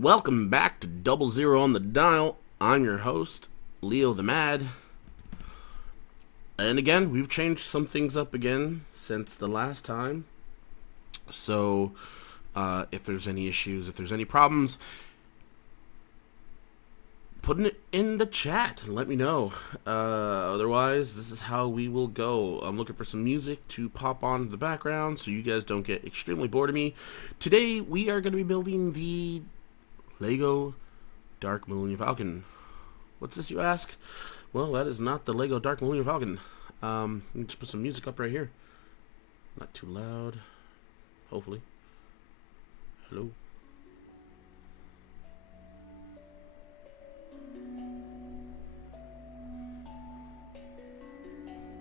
Welcome back to Double Zero on the Dial. I'm your host, Leo the Mad. And again, we've changed some things up again since the last time. So, if there's any issues, if there's any problems, put it in the chat and let me know. Otherwise, this is how we will go. I'm looking for some music to pop on in the background so you guys don't get extremely bored of me. Today, we are going to be building the Lego Dark Millennium Falcon. What's this, you ask? Well, that is not the Lego Dark Millennium Falcon. Let me just put some music up right here. Not too loud. Hopefully. Hello.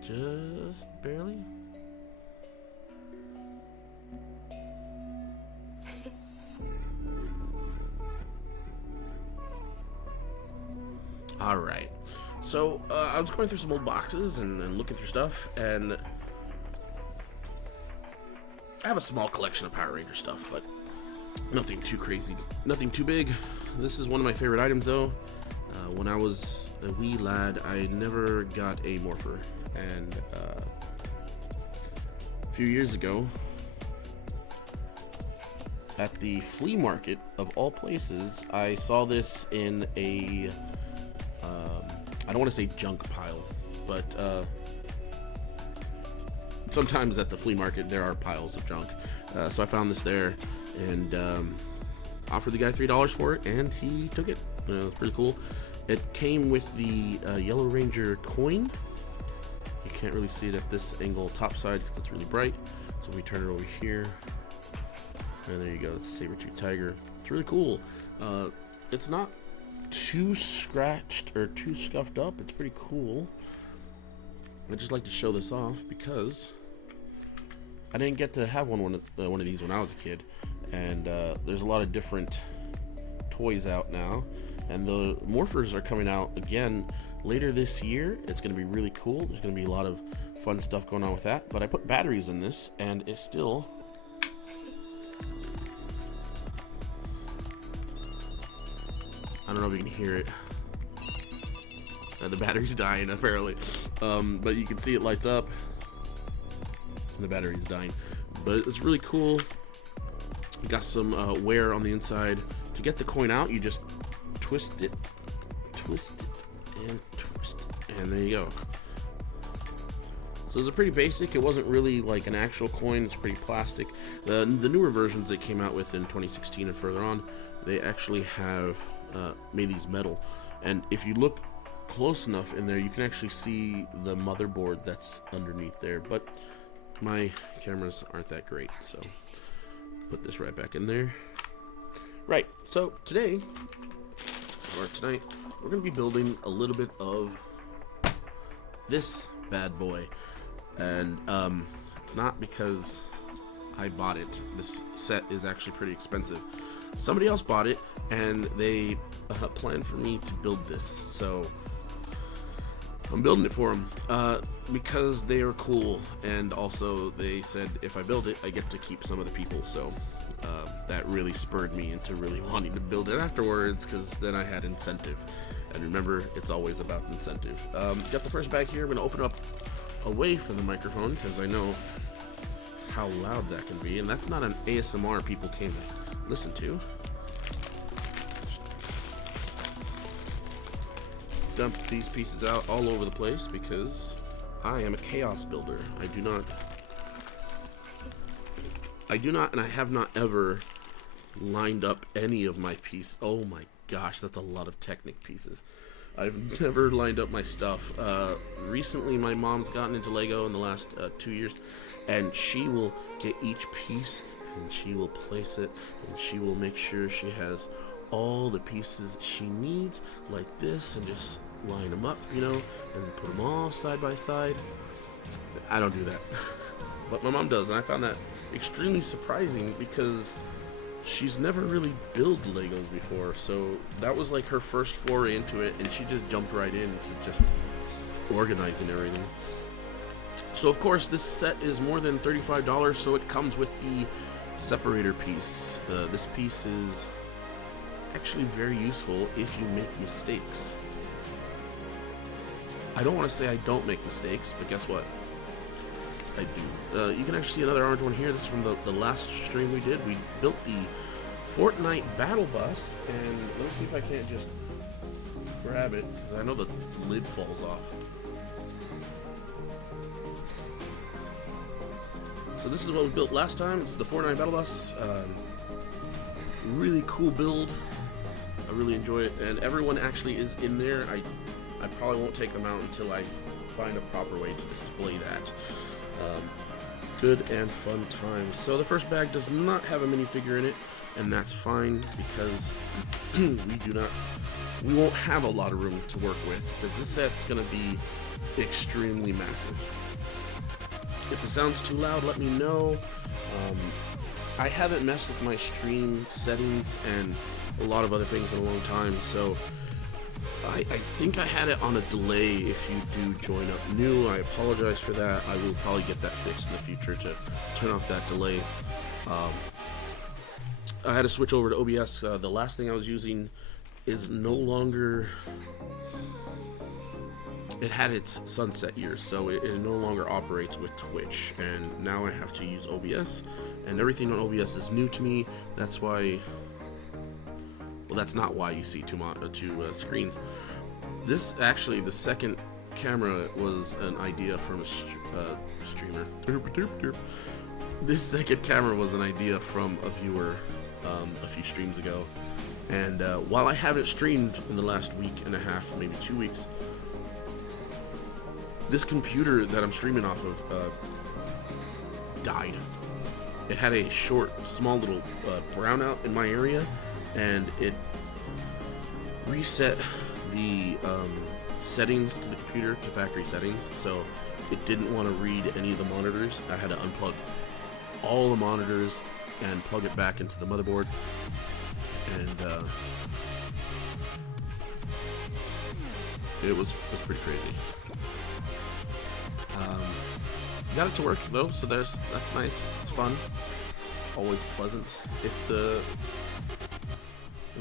Just barely. Alright, so I was going through some old boxes and looking through stuff, and I have a small collection of Power Ranger stuff, but nothing too crazy, nothing too big. This is one of my favorite items, though. When I was a wee lad, I never got a Morpher, and a few years ago, at the flea market, of all places, I saw this in a I don't want to say junk pile, but sometimes at the flea market there are piles of junk. So I found this there and offered the guy $3 for it, and he took it. It was pretty cool. It came with the Yellow Ranger coin. You can't really see it at this angle top side because it's really bright. So we turn it over here, and there you go. It's a saber-tooth tiger. It's really cool. It's not too scratched or too scuffed up. It's pretty cool. I just like to show this off because I didn't get to have one of these when I was a kid, and there's a lot of different toys out now, and the Morphers are coming out again later this year. It's going to be really cool. There's going to be a lot of fun stuff going on with that, but I put batteries in this and it's still I don't know if you can hear it. The battery's dying apparently, but you can see it lights up. And the battery's dying, but it's really cool. You got some wear on the inside. To get the coin out, you just twist it, and there you go. So it's pretty basic. It wasn't really like an actual coin. It's pretty plastic. The newer versions that came out with in 2016 and further on, they actually have made these metal, and if you look close enough in there, you can actually see the motherboard that's underneath there, but my cameras aren't that great, so put this right back in there. Right, so today or tonight we're gonna be building a little bit of this bad boy, and it's not because I bought it. This set is actually pretty expensive. Somebody else bought it, and they planned for me to build this, so I'm building it for them because they are cool, and also they said if I build it, I get to keep some of the people, so that really spurred me into really wanting to build it afterwards, because then I had incentive, and remember, it's always about incentive. Got the first bag here. I'm going to open it up away from the microphone because I know how loud that can be, and that's not an ASMR people came to listen to. Dump these pieces out all over the place because I am a chaos builder. I do not, and I have not ever lined up any of my pieces. Oh my gosh, that's a lot of Technic pieces. I've never lined up my stuff. Recently, my mom's gotten into Lego in the last 2 years, and she will get each piece and she will place it, and she will make sure she has all the pieces she needs like this, and just line them up, you know, and put them all side by side. I don't do that, but my mom does, and I found that extremely surprising because she's never really built Legos before, so that was like her first foray into it, and she just jumped right into just organizing everything. So of course this set is more than $35, so it comes with the separator piece. This piece is actually very useful if you make mistakes. I don't want to say I don't make mistakes, but guess what? I do. You can actually see another orange one here. This is from the last stream we did. We built the Fortnite battle bus, and let's see if I can't just grab it, because I know the lid falls off. So this is what we built last time. It's the Fortnite battle bus. Really cool build. I really enjoy it, and everyone actually is in there. I probably won't take them out until I find a proper way to display that. Good and fun times. So the first bag does not have a minifigure in it, and that's fine because we won't have a lot of room to work with, because this set's gonna be extremely massive. If it sounds too loud, let me know. I haven't messed with my stream settings and a lot of other things in a long time, so I think I had it on a delay. If you do join up new, I apologize for that. I will probably get that fixed in the future to turn off that delay. I had to switch over to OBS. The last thing I was using is no longer... It had its sunset years, so it no longer operates with Twitch, and now I have to use OBS, and everything on OBS is new to me. That's why... Well, that's not why you see two screens. This, actually, the second camera was an idea from a streamer. This second camera was an idea from a viewer a few streams ago. And while I haven't streamed in the last week and a half, maybe 2 weeks, this computer that I'm streaming off of died. It had a small little brownout in my area, and it reset the settings to the computer to factory settings, so it didn't want to read any of the monitors. I had to unplug all the monitors and plug it back into the motherboard, and it was pretty crazy. Got it to work though, so that's nice. It's fun. Always pleasant. If I'm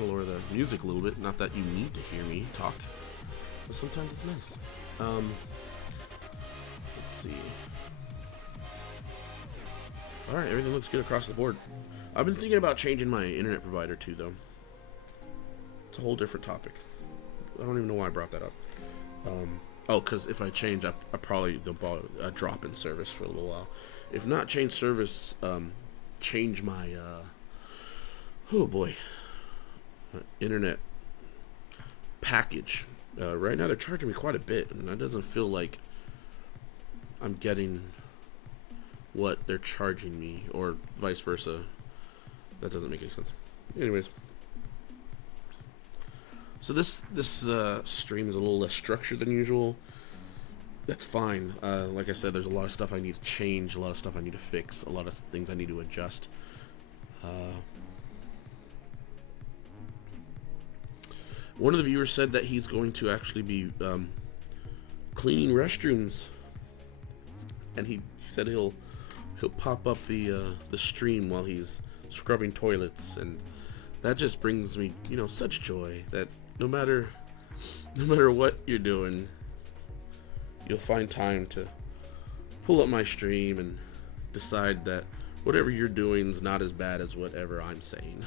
gonna lower the music a little bit. Not that you need to hear me talk, but sometimes it's nice. Let's see. All right, everything looks good across the board. I've been thinking about changing my internet provider too, though. It's a whole different topic. I don't even know why I brought that up. Oh, because if I change, I probably there'll be a drop in service for a little while. If not change service, change my oh boy, internet package. Right now they're charging me quite a bit, and that doesn't feel like I'm getting what they're charging me, or vice versa. That doesn't make any sense. Anyways. So this stream is a little less structured than usual. That's fine. Like I said, there's a lot of stuff I need to change, a lot of stuff I need to fix, a lot of things I need to adjust. One of the viewers said that he's going to actually be cleaning restrooms, and he said he'll pop up the stream while he's scrubbing toilets, and that just brings me, such joy that no matter what you're doing, you'll find time to pull up my stream and decide that whatever you're doing is not as bad as whatever I'm saying.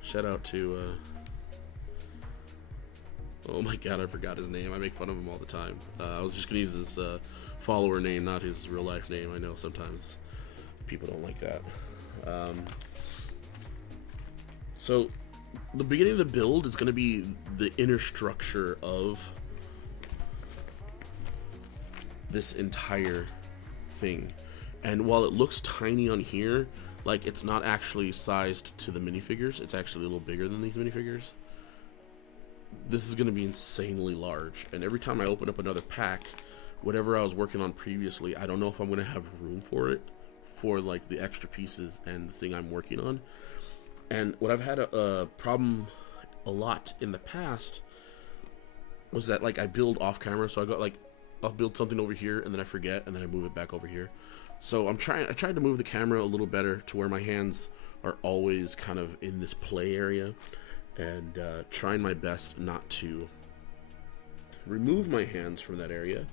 Shout out to oh my god, I forgot his name. I make fun of him all the time. I was just gonna use his follower name, not his real life name. I know sometimes people don't like that. So the beginning of the build is going to be the inner structure of this entire thing, and while it looks tiny on here, like it's not actually sized to the minifigures, it's actually a little bigger than these minifigures. This is going to be insanely large, and every time I open up another pack, whatever I was working on previously, I don't know if I'm going to have room for it, for like the extra pieces and the thing I'm working on. And what I've had a problem a lot in the past was that, like, I build off camera, so I got, like, I'll build something over here and then I forget and then I move it back over here. So I tried to move the camera a little better to where my hands are always kind of in this play area, and trying my best not to remove my hands from that area.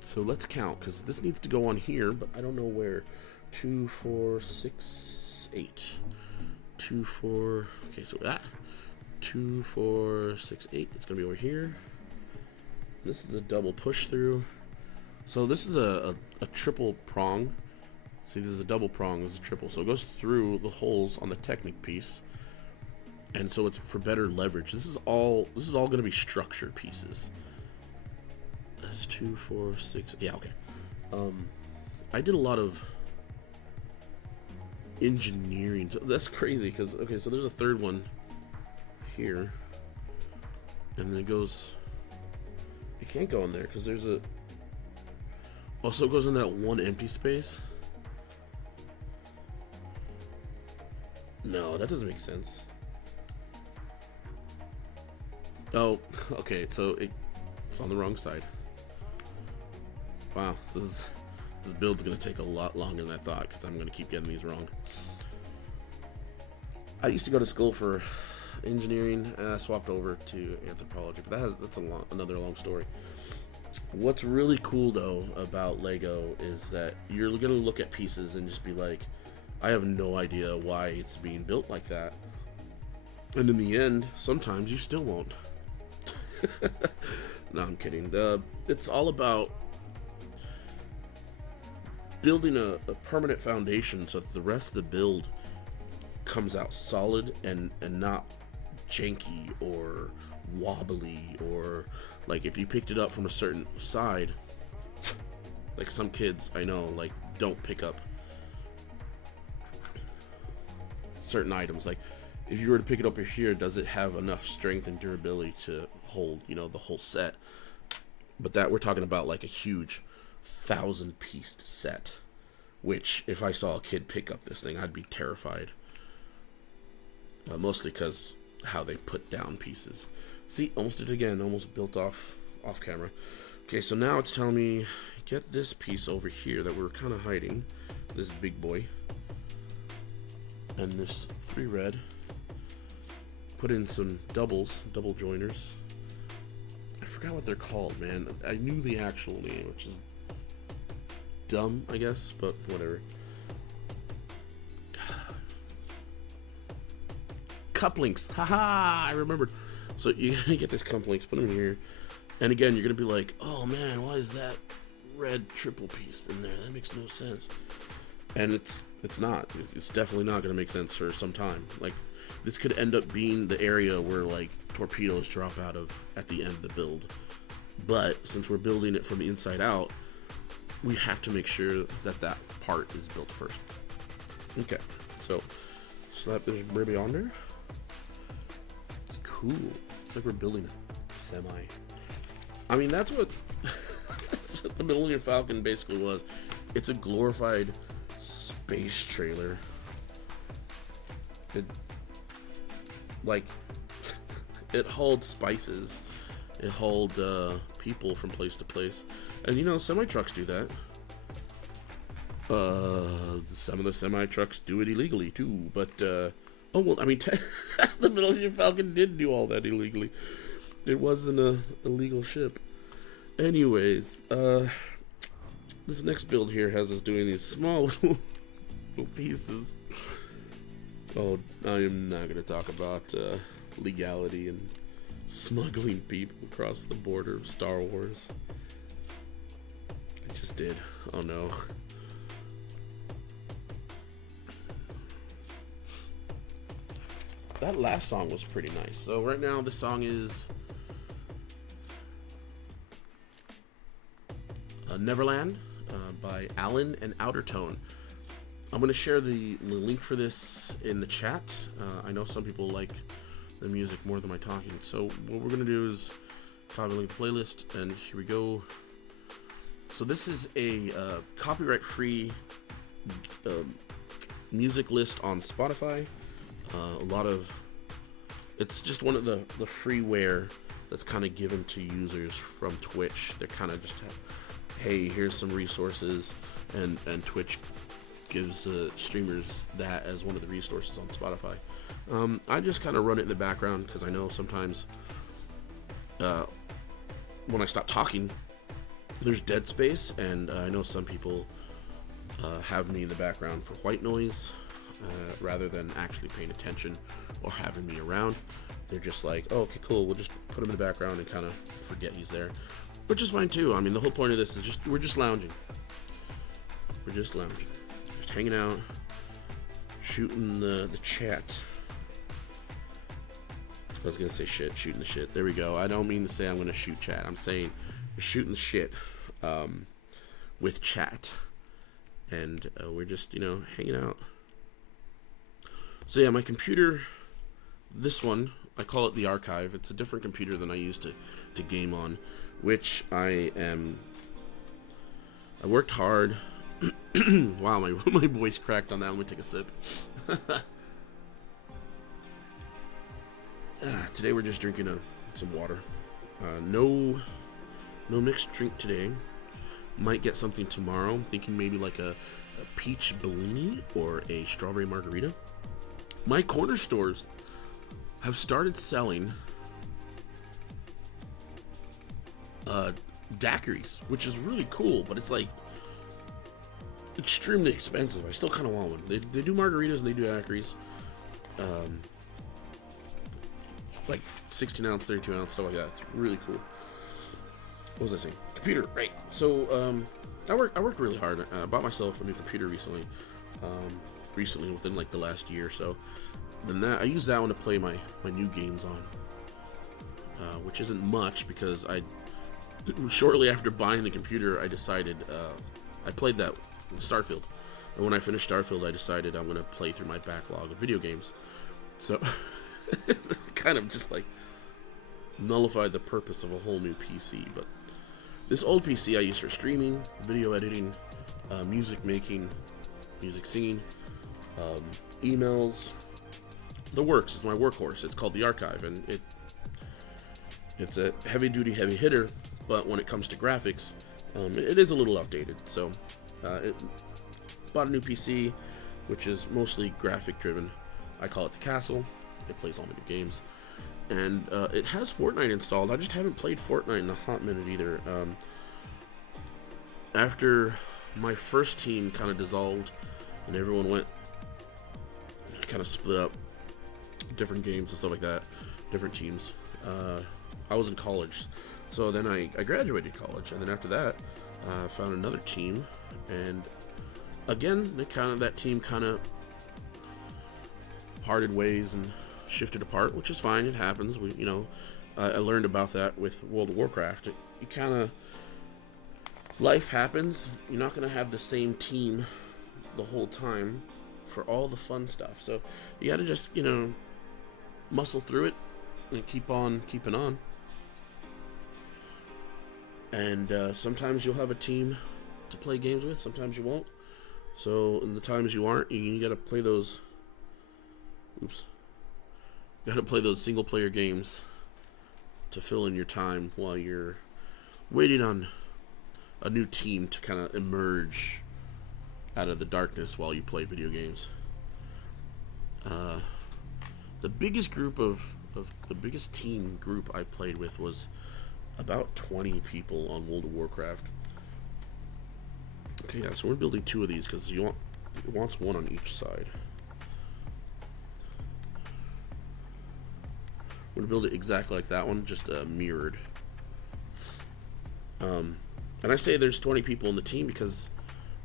So let's count, because this needs to go on here, but I don't know where. 2, 4, 6, 8. 2, 4. Okay, so that 2, 4, 6, 8. It's gonna be over here. This is a double push through. So this is a triple prong. See, this is a double prong. This is a triple. So it goes through the holes on the Technic piece, and so it's for better leverage. This is all gonna be structure pieces. That's 2, 4, 6. Yeah, okay. I did a lot of engineering. That's crazy, because okay, so there's a third one here, and then it goes. It can't go in there because there's a. Also, it goes in that one empty space. No, that doesn't make sense. Oh, okay. So it's on the wrong side. Wow, this build's gonna take a lot longer than I thought, because I'm gonna keep getting these wrong. I used to go to school for engineering, and I swapped over to anthropology, but that's another long story. What's really cool though about Lego is that you're gonna look at pieces and just be like, I have no idea why it's being built like that, and in the end, sometimes you still won't. No, I'm kidding. It's all about building a permanent foundation so that the rest of the build comes out solid and not janky or wobbly, or like if you picked it up from a certain side, like some kids I know like don't pick up certain items. Like if you were to pick it up here, does it have enough strength and durability to hold, you know, the whole set? But that we're talking about like a huge 1,000-pieced set, which if I saw a kid pick up this thing, I'd be terrified. Mostly because how they put down pieces. See, almost did it again. Almost built off camera. Okay, so now it's telling me get this piece over here that we were kind of hiding. This big boy. And this 3 red. Put in some double joiners. I forgot what they're called, man. I knew the actual name, which is dumb, I guess, but whatever. Couplings. Haha, I remembered. So you get this couplings, put them here, and again you're gonna be like, oh man, why is that red triple piece in there? That makes no sense. And it's not. It's definitely not gonna make sense for some time. Like this could end up being the area where like torpedoes drop out of at the end of the build. But since we're building it from the inside out, we have to make sure that that part is built first. Okay, so slap this baby on there. It's cool. It's like we're building a semi. I mean, that's what the Millennium Falcon basically was. It's a glorified space trailer. It holds spices. It holds people from place to place. And you know, semi-trucks do that. Some of the semi-trucks do it illegally too, but oh well, I mean, the Millennium Falcon did do all that illegally. It wasn't a illegal ship. Anyways, this next build here has us doing these small little pieces. Oh, I am not going to talk about legality and smuggling people across the border of Star Wars. I just did. Oh no. That last song was pretty nice. So right now the song is Neverland by Alan and Outertone. I'm going to share the link for this in the chat. I know some people like the music more than my talking. So what we're going to do is copy the playlist, and here we go. So this is a copyright-free music list on Spotify. It's just one of the freeware that's kind of given to users from Twitch. They're kind of just hey, here's some resources, and Twitch gives streamers that as one of the resources on Spotify. I just kind of run it in the background because I know sometimes when I stop talking, there's dead space, and I know some people have me in the background for white noise rather than actually paying attention or having me around. They're just like, oh, okay, cool, we'll just put him in the background and kind of forget he's there, which is fine too. I mean, the whole point of this is we're just lounging. We're just lounging, just hanging out, shooting the chat. I was gonna say shooting the shit. There we go. I don't mean to say I'm gonna shoot chat. I'm saying we're shooting the shit with chat, and we're just, you know, hanging out. So yeah, my computer, this one, I call it the archive. It's a different computer than I used to game on, which I worked hard. Wow, my voice cracked on that. Let me take a sip. Today we're just drinking some water. No mixed drink today. Might get something tomorrow. I'm thinking maybe like a peach Bellini or a strawberry margarita. My corner stores have started selling daiquiris, which is really cool, but it's like extremely expensive. I still kind of want one. They do margaritas and they do daiquiris. Like 16 ounce, 32 ounce, stuff like that. It's really cool. What was I saying? Computer, right. So, I worked really hard. I bought myself a new computer recently. Within like the last year or so. Then I used that one to play my new games on. Which isn't much because shortly after buying the computer, I decided, I played that Starfield. And when I finished Starfield, I decided I'm going to play through my backlog of video games. So, kind of just like nullified the purpose of a whole new PC. But this old PC I use for streaming, video editing, music making, music singing, emails, the works. It's my workhorse. It's called the Archive, and it's a heavy duty, heavy hitter, but when it comes to graphics, it is a little outdated. So bought a new PC, which is mostly graphic driven. I call it the Castle. It plays all my new games, and it has Fortnite installed. I just haven't played Fortnite in a hot minute either. After my first team kind of dissolved and everyone went kind of split up, different games and stuff like that, different teams, I was in college. So then I graduated college, and then after that I found another team, and again that team kind of parted ways and shifted apart, which is fine. It happens. I learned about that with World of Warcraft. Life happens. You're not going to have the same team the whole time for all the fun stuff. So you got to just, muscle through it and keep on keeping on. And sometimes you'll have a team to play games with. Sometimes you won't. So in the times you aren't, you got to play those. Got to play those single player games to fill in your time while you're waiting on a new team to kind of emerge out of the darkness while you play video games. The biggest the biggest team group I played with was about 20 people on World of Warcraft. Okay, yeah, so we're building 2 of these because it wants one on each side. We're gonna build it exactly like that one, just mirrored. And I say there's 20 people in the team because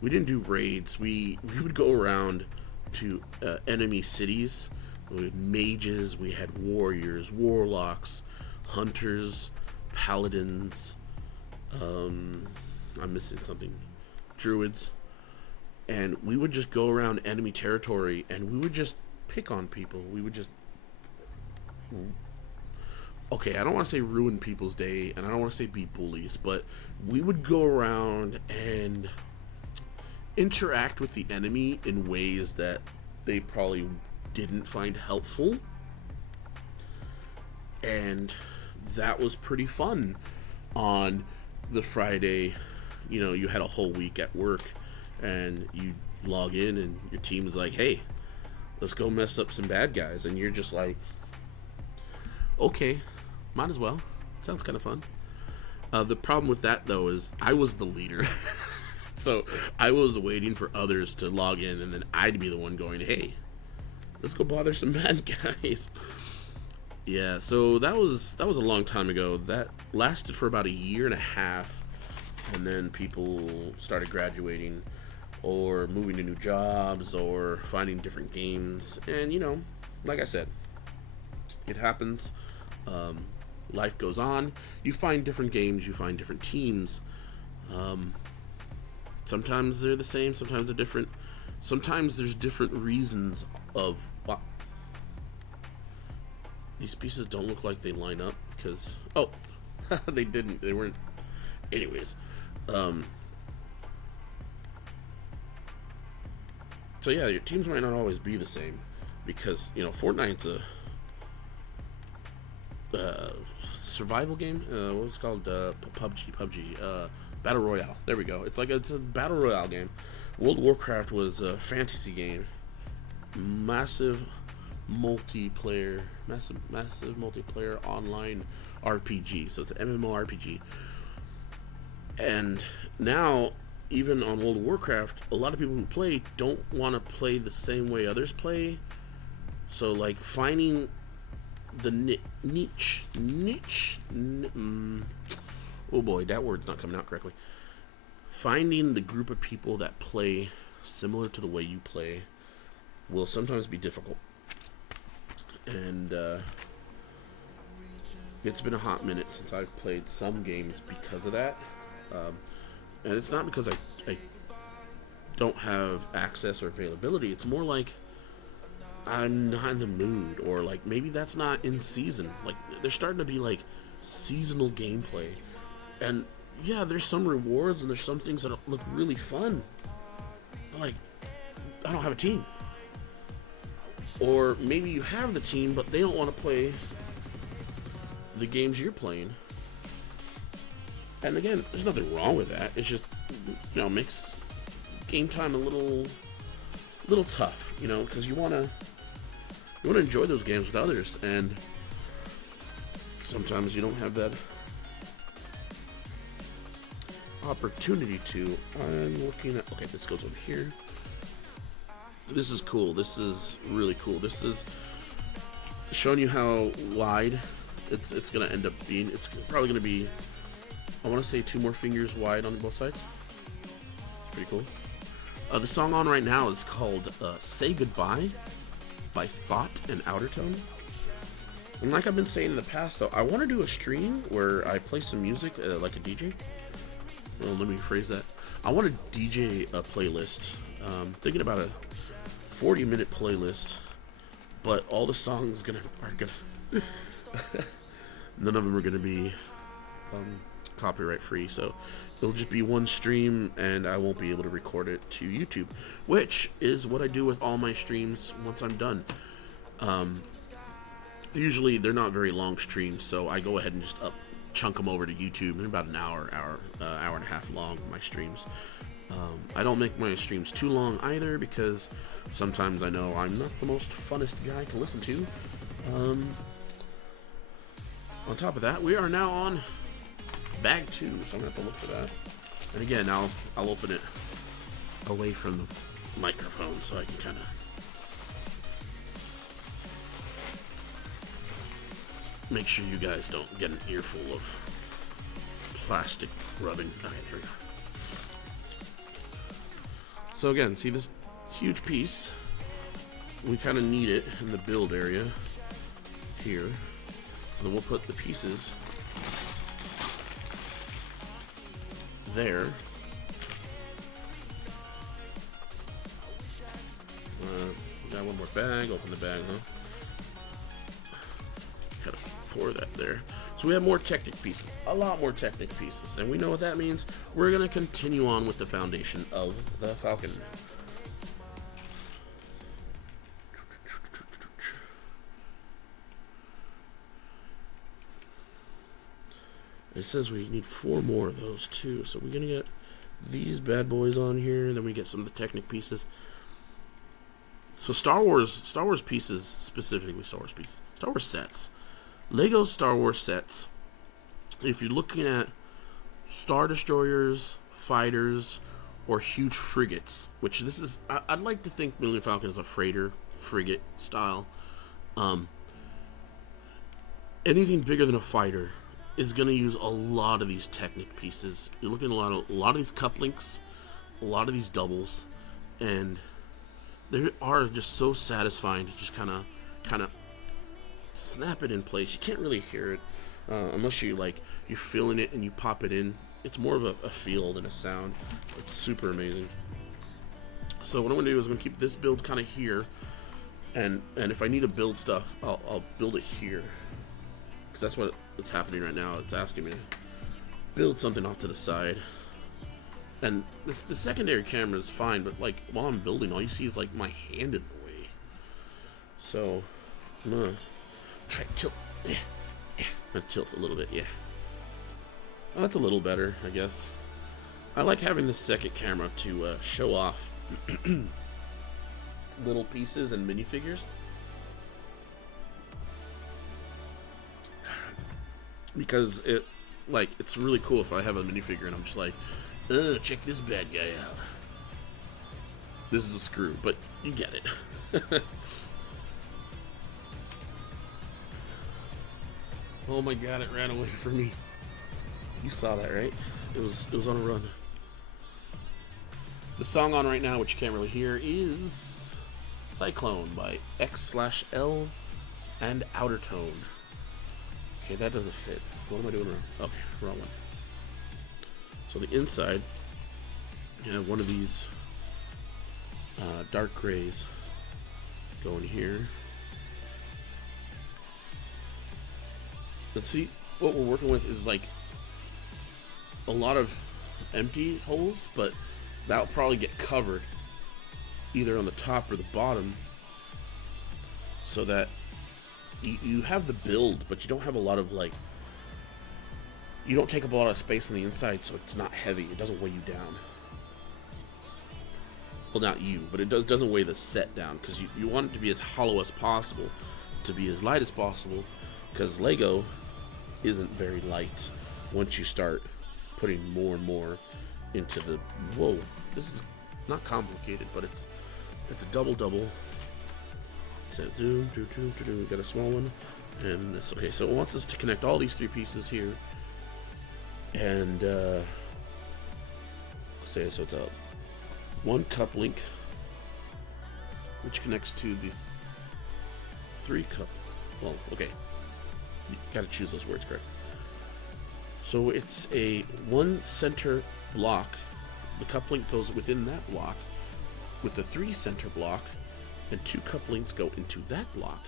we didn't do raids. We would go around to enemy cities. We had mages, we had warriors, warlocks, hunters, paladins. I'm missing something. Druids. And we would just go around enemy territory and we would just pick on people. We would just... Okay, I don't want to say ruin people's day, and I don't want to say be bullies, but we would go around and interact with the enemy in ways that they probably didn't find helpful. And that was pretty fun on the Friday you know, you had a whole week at work, and you log in, and your team is like, "Hey, let's go mess up some bad guys," and you're just like, "Okay, might as well. Sounds kind of fun." The problem with that though is I was the leader, so I was waiting for others to log in, and then I'd be the one going, "Hey, let's go bother some bad guys." Yeah, so that was a long time ago. That lasted for about a year and a half, and then people started graduating or moving to new jobs or finding different games. And you know, like I said, it happens. Um, Life goes on. You find different games. You find different teams. Um, Sometimes they're the same. Sometimes they're different. Sometimes there's different reasons of what. These pieces don't look like they line up because, oh, they didn't. They weren't. Anyways, so yeah, your teams might not always be the same because, you know, Fortnite's a survival game. What was it called? PUBG. Battle Royale. There we go. It's a battle royale game. World of Warcraft was a fantasy game. Massive multiplayer online RPG. So it's an MMORPG. And now, even on World of Warcraft, a lot of people who play don't want to play the same way others play. So, like, finding the niche. Oh boy, that word's not coming out correctly. Finding the group of people that play similar to the way you play will sometimes be difficult. And it's been a hot minute since I've played some games because of that. And it's not because I don't have access or availability. It's more like I'm not in the mood, or like maybe that's not in season. Like there's starting to be like seasonal gameplay, and yeah, there's some rewards and there's some things that look really fun. Like I don't have a team, or maybe you have the team but they don't want to play the games you're playing. And again, there's nothing wrong with that. It's just, you know, makes game time a little tough, you know, because you wanna enjoy those games with others, and sometimes you don't have that opportunity to. I'm looking at, okay, this goes over here. This is cool. This is really cool. This is showing you how wide it's gonna end up being. It's probably gonna be, I want to say 2 more fingers wide on both sides. Pretty cool. The song on right now is called Say Goodbye by Thought and Outertone. And like I've been saying in the past, though, I want to do a stream where I play some music like a DJ. Well, let me rephrase that. I want to DJ a playlist. Thinking about a 40-minute playlist, but all the songs are gonna none of them are gonna be copyright free, so it'll just be one stream and I won't be able to record it to YouTube, which is what I do with all my streams once I'm done. Usually they're not very long streams, so I go ahead and just chunk them over to YouTube. They're about an hour and a half long, my streams. I don't make my streams too long either, because sometimes I know I'm not the most funnest guy to listen to. On top of that, we are now on bag 2, so I'm gonna have to look for that. And again, I'll open it away from the microphone so I can kind of make sure you guys don't get an earful of plastic rubbing. Okay, here we go. So again, see this huge piece? We kind of need it in the build area here. So then we'll put the pieces there. Got one more bag. Open the bag, huh? Gotta pour that there. So we have more Technic pieces, a lot more Technic pieces, and we know what that means. We're gonna continue on with the foundation of the Falcon. It says we need 4 more of those too, so we're gonna get these bad boys on here. Then we get some of the Technic pieces. So Star Wars pieces, specifically Star Wars sets. Lego Star Wars sets. If you're looking at Star Destroyers, fighters, or huge frigates, which this is, I'd like to think Millennium Falcon is a freighter, frigate style. Anything bigger than a fighter is going to use a lot of these Technic pieces. You're looking at a lot of these cup links, a lot of these doubles, and they are just so satisfying to just kind of snap it in place. You can't really hear it unless you're feeling it and you pop it in. It's more of a feel than a sound. It's super amazing. So what I'm going to do is I'm going to keep this build kind of here, and if I need to build stuff, I'll build it here, because that's what's happening right now. It's asking me to build something off to the side. And the secondary camera is fine, but like while I'm building, all you see is like my hand in the way. So I'm gonna try to tilt. I'm gonna tilt a little bit, yeah. Oh, that's a little better, I guess. I like having the second camera to show off little pieces and minifigures. Because it's really cool if I have a minifigure and I'm just like, check this bad guy out. This is a screw, but you get it. Oh my god, it ran away from me. You saw that, right? It was on a run. The song on right now, which you can't really hear, is Cyclone by X/L and Outer Tone. Okay, that doesn't fit. What am I doing wrong? Okay, wrong one. So the inside, you have one of these dark grays going here. Let's see, what we're working with is like a lot of empty holes, but that'll probably get covered either on the top or the bottom, so that you have the build, but you don't have a lot of you don't take up a lot of space on the inside, so it's not heavy. It doesn't weigh you down. Well, not you, but it doesn't weigh the set down, because you want it to be as hollow as possible, to be as light as possible, because Lego isn't very light once you start putting more and more into the... Whoa, this is not complicated, but it's a double. So got a small one, and this. Okay, so it wants us to connect all these three pieces here, and so it's a one cup link, which connects to the three cup. Well, okay, you gotta choose those words correct. So it's a one center block. The cup link goes within that block with the three center block, and two cup links go into that block,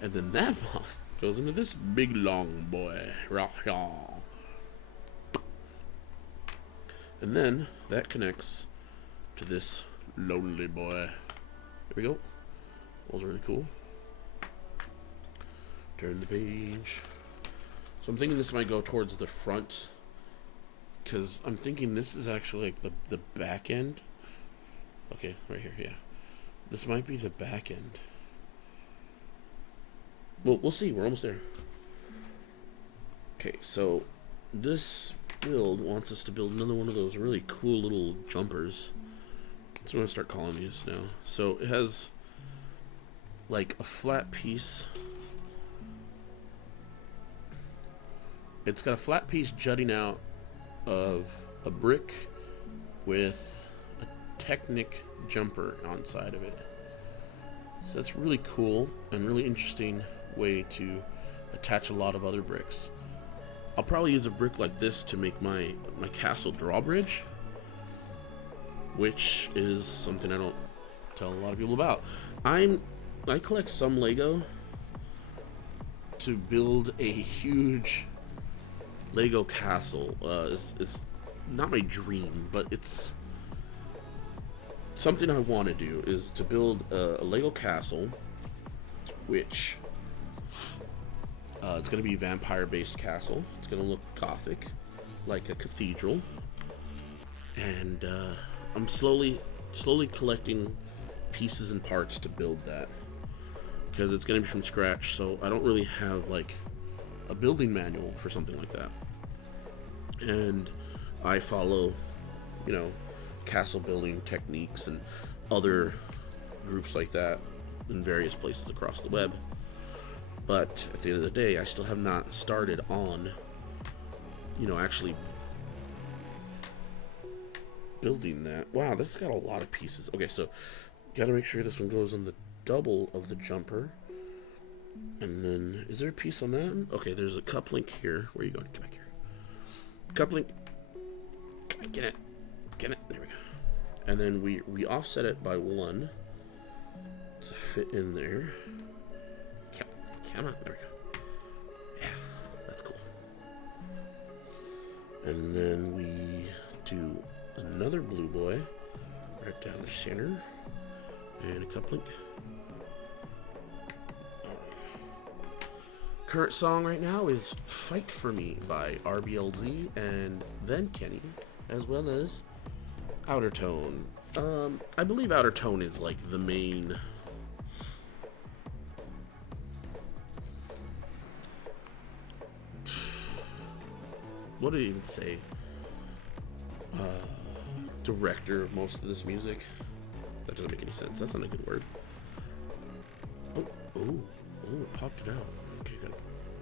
and then that block goes into this big long boy. And then that connects to this lonely boy. There we go. That was really cool. Turn the page. So I'm thinking this might go towards the front, because I'm thinking this is actually like the back end. Okay, right here, yeah. This might be the back end. Well, we'll see. We're almost there. Okay, so this build wants us to build another one of those really cool little jumpers. That's what I'm going to start calling these now. So it has like a flat piece. It's got a flat piece jutting out of a brick with a Technic jumper on side of it. So that's really cool and really interesting way to attach a lot of other bricks. I'll probably use a brick like this to make my castle drawbridge, which is something I don't tell a lot of people about. I collect some Lego to build a huge Lego castle. It's not my dream, but it's something I want to do, is to build a Lego castle, which it's going to be a vampire-based castle. It's going to look gothic, like a cathedral. and I'm slowly collecting pieces and parts to build that, because it's going to be from scratch, so I don't really have like a building manual for something like that. And I follow, you know, castle building techniques and other groups like that in various places across the web. But at the end of the day, I still have not started on, you know, actually building that. Wow, this has got a lot of pieces. Okay, so gotta make sure this one goes on the double of the jumper. And then, is there a piece on that? Okay, there's a cup link here. Where are you going? Come back here. Cup link. Get it. Get it. There we go. And then we offset it by 1 to fit in there. Come on. There we go. Yeah, that's cool. And then we do another blue boy right down the center. And a cup link. Current song right now is Fight For Me by RBLZ and then Kenny, as well as Outer Tone. I believe Outer Tone is like the main what do you even say? Director of most of this music. That doesn't make any sense. That's not a good word. Oh, it popped it out. Okay, good.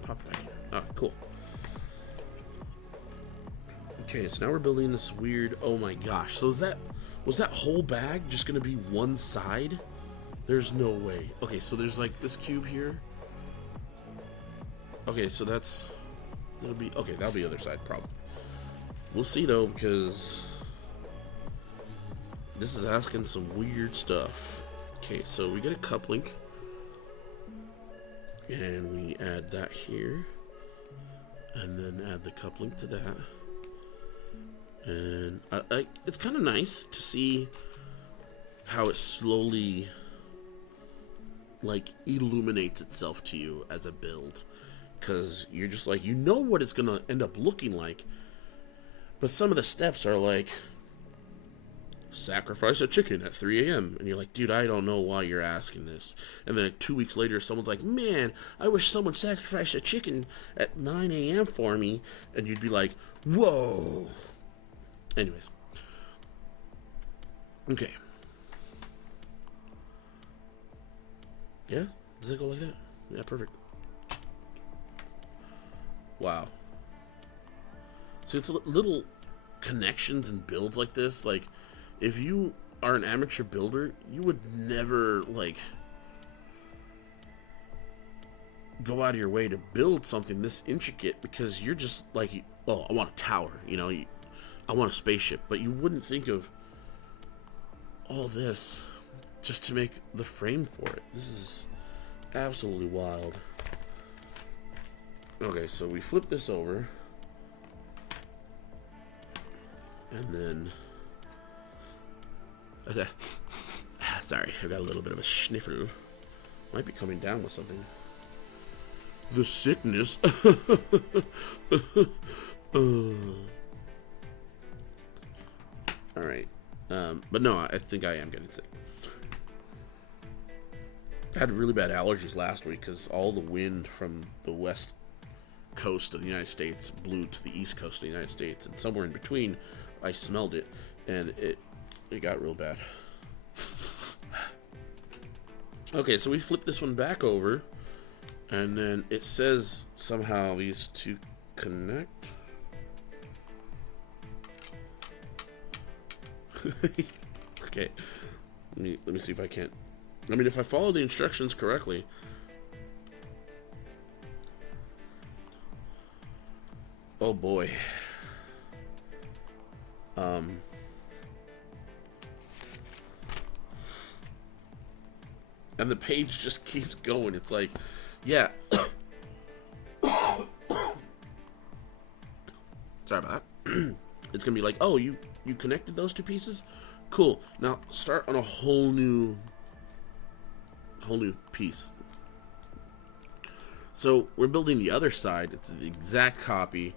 Pop it back here. Ah, cool. Okay, so now we're building this weird. Oh my gosh! So was that whole bag just gonna be one side? There's no way. Okay, so there's like this cube here. Okay, so that'll be the other side probably. We'll see though, because this is asking some weird stuff. Okay, so we get a cup link. And we add that here. And then add the cup link to that. And it's kind of nice to see how it slowly like illuminates itself to you as a build. Because you're just like, you know what it's going to end up looking like. But some of the steps are like, sacrifice a chicken at 3 a.m. And you're like, dude, I don't know why you're asking this. And then 2 weeks later, someone's like, man, I wish someone sacrificed a chicken at 9 a.m. for me. And you'd be like, whoa. Anyways. Okay. Yeah? Does it go like that? Yeah, perfect. Wow. So it's little connections and builds like this, like, if you are an amateur builder, you would never, like, go out of your way to build something this intricate, because you're just like, oh, I want a tower, you know, I want a spaceship, but you wouldn't think of all this just to make the frame for it. This is absolutely wild. Okay, so we flip this over, and then... Sorry, I got a little bit of a sniffle. Might be coming down with something. The sickness. Alright. But no, I think I am getting sick. I had really bad allergies last week because all the wind from the west coast of the United States blew to the east coast of the United States, and somewhere in between I smelled it, and it got real bad. Okay, so we flip this one back over, and then it says somehow these two connect. Okay, let me see if I can't. I mean, if I follow the instructions correctly. Oh boy. And the page just keeps going. It's like, yeah. Sorry about that. It's gonna be like, oh, you connected those two pieces? Cool. Now start on a whole new piece. So we're building the other side. It's the exact copy.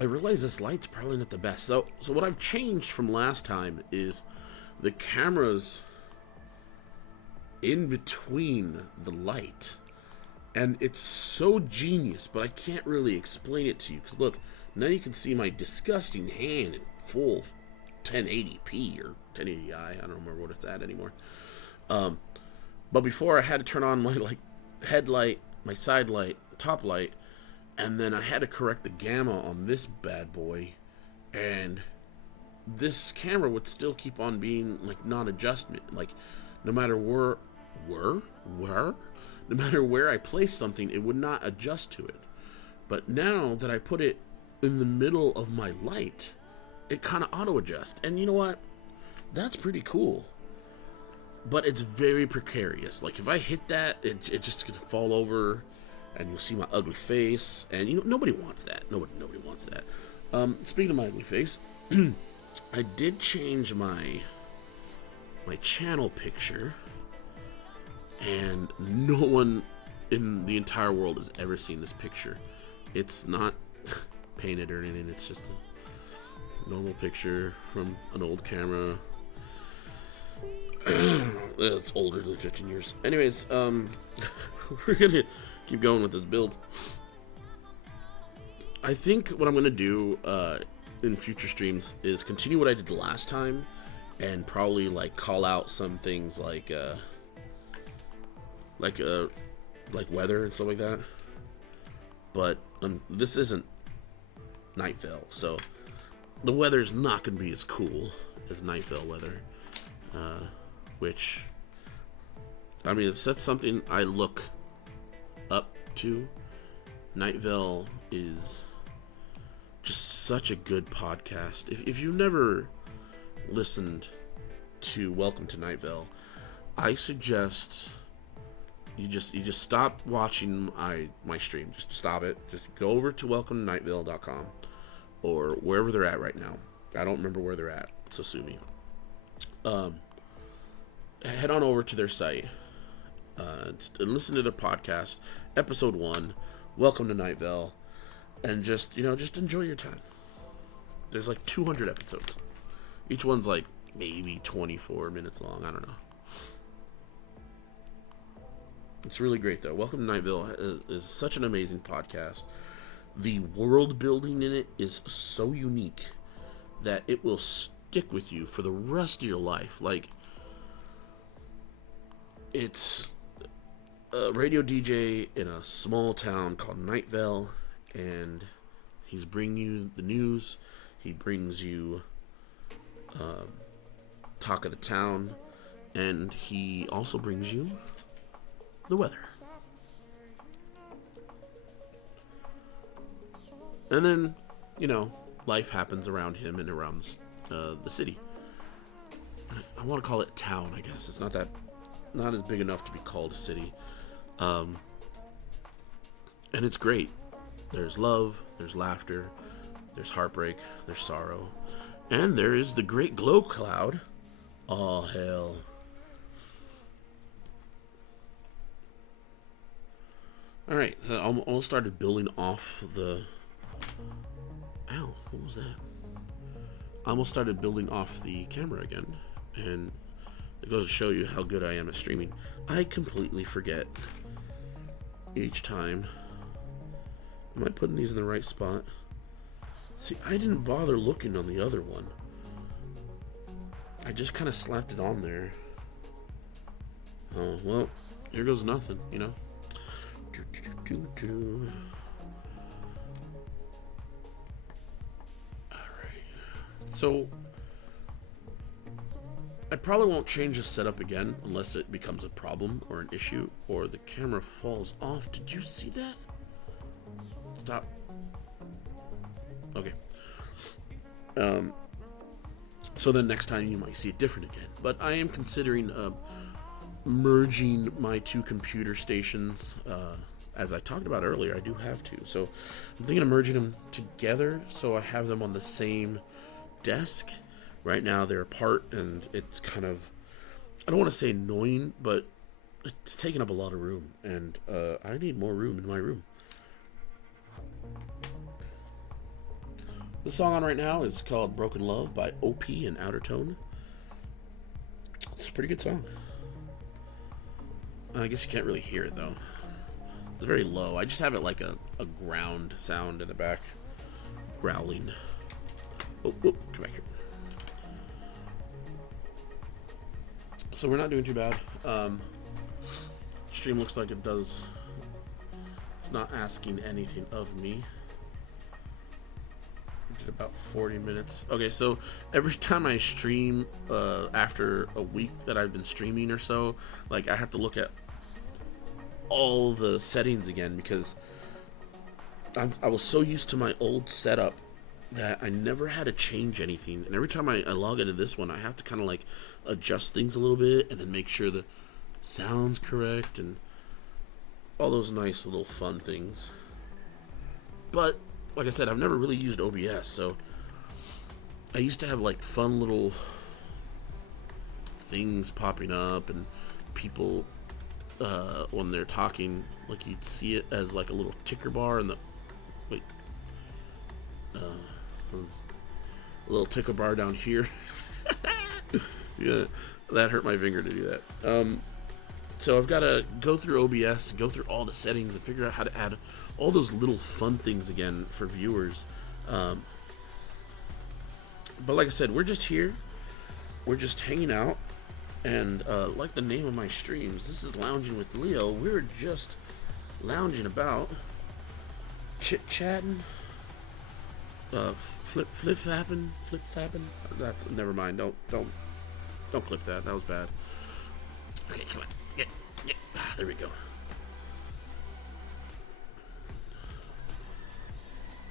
I realize this light's probably not the best. So what I've changed from last time is the camera's in between the light. And it's so genius, but I can't really explain it to you. Because look, now you can see my disgusting hand in full 1080p or 1080i. I don't remember what it's at anymore. But before I had to turn on my headlight, my side light, top light, and then I had to correct the gamma on this bad boy, and this camera would still keep on being like non-adjustment. Like no matter no matter where I place something, it would not adjust to it. But now that I put it in the middle of my light, it kind of auto-adjusts. And you know what? That's pretty cool. But it's very precarious. Like if I hit that, it just gets to fall over, and you'll see my ugly face. And you know, nobody wants that. Nobody wants that. Speaking of my ugly face, I did change my channel picture. And no one in the entire world has ever seen this picture. It's not painted or anything. It's just a normal picture from an old camera. It's older than 15 years. Anyways, we're gonna keep going with this build. I think what I'm gonna do in future streams is continue what I did last time, and probably like call out some things like weather and stuff like that. But this isn't Night Vale, so the weather is not going to be as cool as Night Vale weather. Which, I mean, that's something I look up to. Night Vale is just such a good podcast. If you've never listened to Welcome to Night Vale, I suggest you just stop watching my stream. Just stop it. Just go over to welcometonightvale.com or wherever they're at right now. I don't remember where they're at, so sue me. Head on over to their site and listen to their podcast, episode 1, Welcome to Night Vale, and just enjoy your time. There's like 200 episodes. Each one's like maybe 24 minutes long. I don't know. It's really great, though. Welcome to Night Vale is such an amazing podcast. The world building in it is so unique that it will stick with you for the rest of your life. Like, it's a radio DJ in a small town called Night Vale, and he's bringing you the news. He brings you talk of the town, and he also brings you the weather. And then, life happens around him and around the city. I want to call it town, I guess. It's not as big enough to be called a city. And it's great. There's love, there's laughter, there's heartbreak, there's sorrow, and there is the great glow cloud. Oh, hell. Alright, so I almost started building off the... Ow, what was that? I almost started building off the camera again, and it goes to show you how good I am at streaming. I completely forget each time. Am I putting these in the right spot? See, I didn't bother looking on the other one. I just kind of slapped it on there. Oh, well, here goes nothing, Alright. So, I probably won't change the setup again unless it becomes a problem or an issue or the camera falls off. Did you see that? Stop. Okay. So then next time you might see it different again. But I am considering merging my two computer stations. As I talked about earlier, I do have two. So I'm thinking of merging them together so I have them on the same desk. Right now they're apart, and it's kind of, I don't want to say annoying, but it's taking up a lot of room, and I need more room in my room. The song on right now is called Broken Love by OP and Outer Tone. It's a pretty good song. I guess you can't really hear it though. It's very low. I just have it like a ground sound in the back. Growling. Oh, come back here. So we're not doing too bad. Stream looks like it does. It's not asking anything of me. We did about 40 minutes. Okay, so every time I stream, after a week that I've been streaming or so, like I have to look at all the settings again because I was so used to my old setup that I never had to change anything. And every time I log into this one, I have to kind of like adjust things a little bit and then make sure the sound's correct and all those nice little fun things. But like I said, I've never really used OBS, so I used to have like fun little things popping up and people when they're talking, like you'd see it as like a little ticker bar in the a little ticker bar down here. Yeah, that hurt my finger to do that. So I've got to go through OBS, go through all the settings, and figure out how to add all those little fun things again for viewers. But like I said, we're just here. We're just hanging out. And like the name of my streams, this is Lounging with Leo. We're just lounging about, chit-chatting, flip-flapping. That's, never mind. Don't clip that. That was bad. Okay, come on. Get. There we go.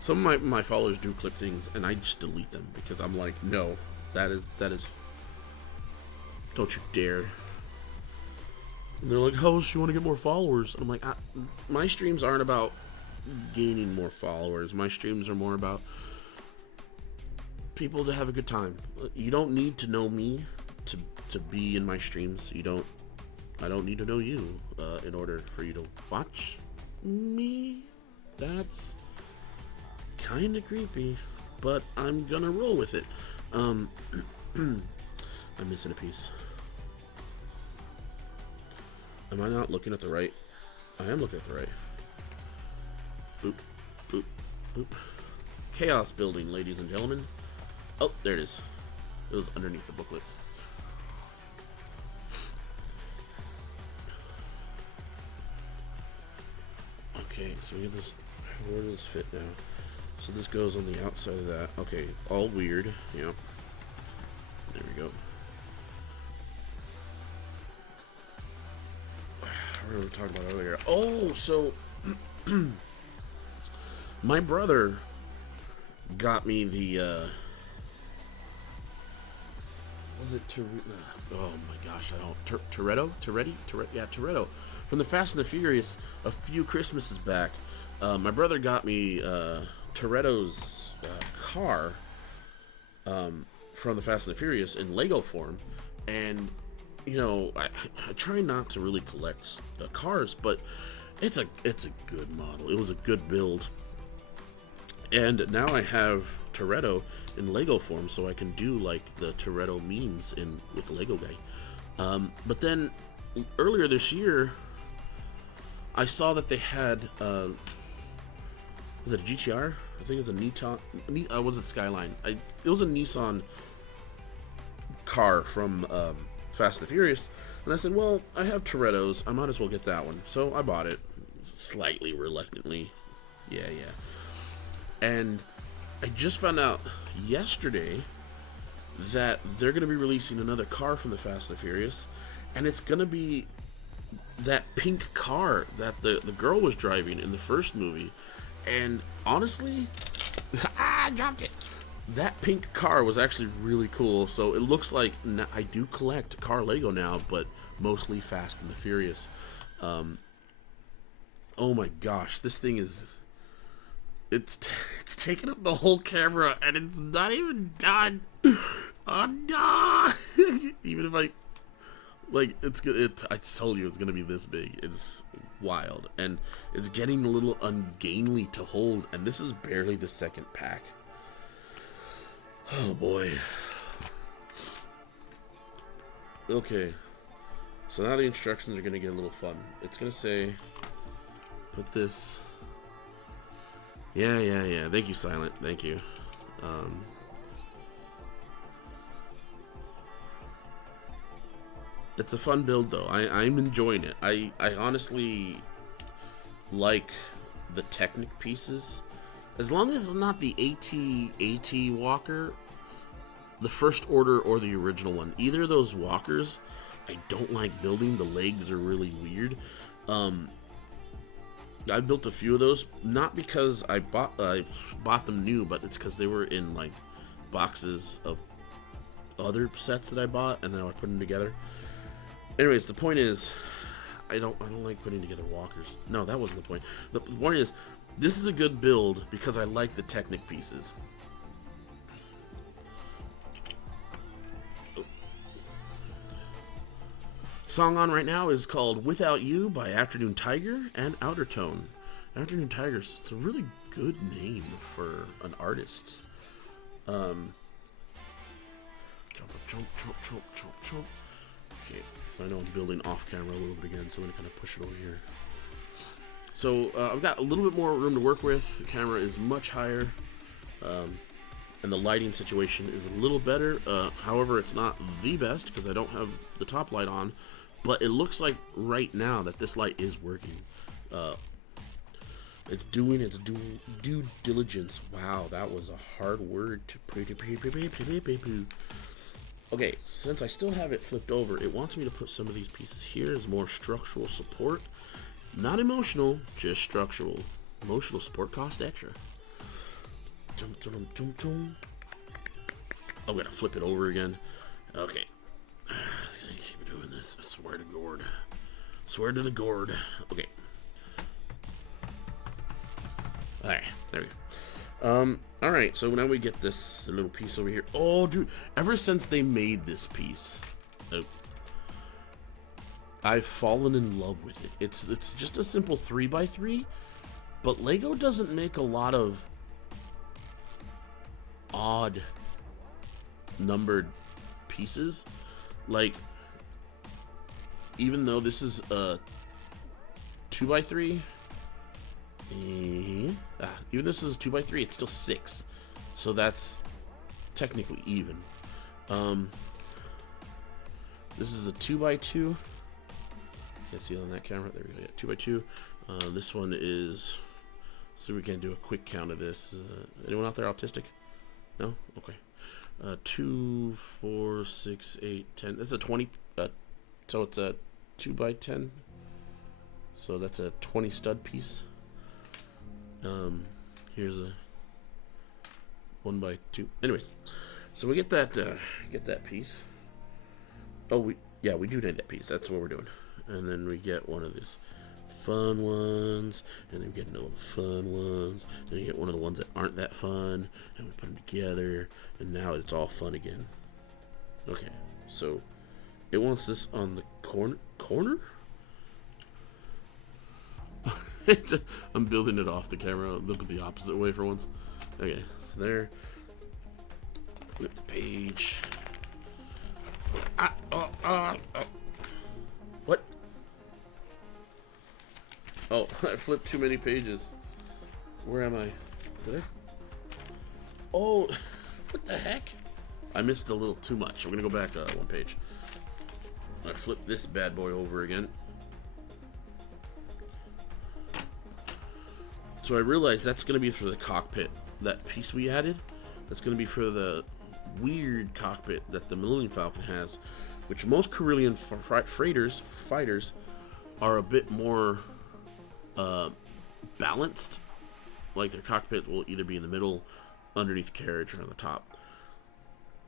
Some of my followers do clip things, and I just delete them because I'm like, no, that is. Don't you dare. And they're like, how else you want to get more followers? And I'm like, my streams aren't about gaining more followers. My streams are more about people to have a good time. You don't need to know me to be in my streams. I don't need to know you in order for you to watch me. That's kind of creepy, but I'm gonna roll with it. I'm missing a piece. Am I not looking at the right? I am looking at the right. Boop, boop, boop. Chaos building, ladies and gentlemen. Oh, there it is. It was underneath the booklet. Okay, so we get this. Where does this fit now? So this goes on the outside of that. Okay, all weird. Yep. There we go. What were we talking about earlier? Oh, so my brother got me the was it oh my gosh, I don't Toretto from the Fast and the Furious a few Christmases back. My brother got me Toretto's car from the Fast and the Furious in Lego form, and you know, I try not to really collect cars, but it's a good model. It was a good build, and now I have Toretto in Lego form, so I can do like the Toretto memes with the Lego guy. But then earlier this year, I saw that they had was it a GTR? I think it's a Nissan. Was it Skyline? It was a Nissan car from Fast and the Furious, and I said, well, I have Toretto's, I might as well get that one. So I bought it, slightly reluctantly. Yeah. And I just found out yesterday that they're going to be releasing another car from the Fast and the Furious, and it's going to be that pink car that the girl was driving in the first movie. And honestly, I dropped it. That pink car was actually really cool. So it looks like I do collect car Lego now, but mostly Fast and the Furious. Oh my gosh, this thing is... It's taking up the whole camera, and it's not even done. Oh no! Even if I told you it's gonna be this big. It's wild, and it's getting a little ungainly to hold. And this is barely the second pack. Oh boy. Okay. So now the instructions are going to get a little fun. It's going to say, put this. Yeah. Thank you, Silent. Thank you. It's a fun build, though. I'm enjoying it. I honestly like the Technic pieces. As long as it's not the AT Walker, the First Order, or the original one. Either of those walkers, I don't like building. The legs are really weird. I built a few of those, not because I bought them new, but it's because they were in like boxes of other sets that I bought, and then I put them together. Anyways, the point is, I don't like putting together walkers. No, that wasn't the point. The point is, this is a good build because I like the Technic pieces. Song on right now is called Without You by Afternoon Tiger and Outer Tone. Afternoon Tigers, it's a really good name for an artist. Jump up, jump. Okay, so I know I'm building off camera a little bit again, so I'm gonna kind of push it over here. So I've got a little bit more room to work with. The camera is much higher, and the lighting situation is a little better. However, it's not the best because I don't have the top light on. But it looks like right now that this light is working. It's doing its due diligence. Wow, that was a hard word to Okay, since I still have it flipped over, it wants me to put some of these pieces here as more structural support. Not emotional, just structural. Emotional support cost extra. I'm gonna flip it over again. Okay. Keep doing this. I swear to Gord. Swear to the Gord. Okay. Alright, there we go. Alright, so now we get this little piece over here. Oh, dude. Ever since they made this piece, I've fallen in love with it. It's just a simple 3x3, but Lego doesn't make a lot of odd numbered pieces. Like, even though this is a 2x3, even this is a 2x3, it's still 6, so that's technically even. This is a 2x2. Can't see it on that camera. There we go. Yeah, 2x2. This one is. So we can do a quick count of this. Anyone out there autistic? No. Okay. 2, 4, 6, 8, 10. That's a 20. So it's a 2x10. So that's a 20 stud piece. Here's a 1x2. Anyways, so we get that piece. Oh, we do need that piece. That's what we're doing. And then we get one of these fun ones, and then we get another fun ones, and you get one of the ones that aren't that fun, and we put them together, and now it's all fun again. Okay, so it wants this on the corner? I'm building it off the camera, the opposite way for once. Okay, so there. Flip the page. What? Oh, I flipped too many pages. Where am I? Did I? Oh, what the heck? I missed a little too much. I'm gonna go back one page. I flipped this bad boy over again. So I realized that's gonna be for the cockpit. That piece we added, that's gonna be for the weird cockpit that the Millennium Falcon has, which most Corellian fighters are a bit more balanced. Like their cockpit will either be in the middle, underneath the carriage, or on the top.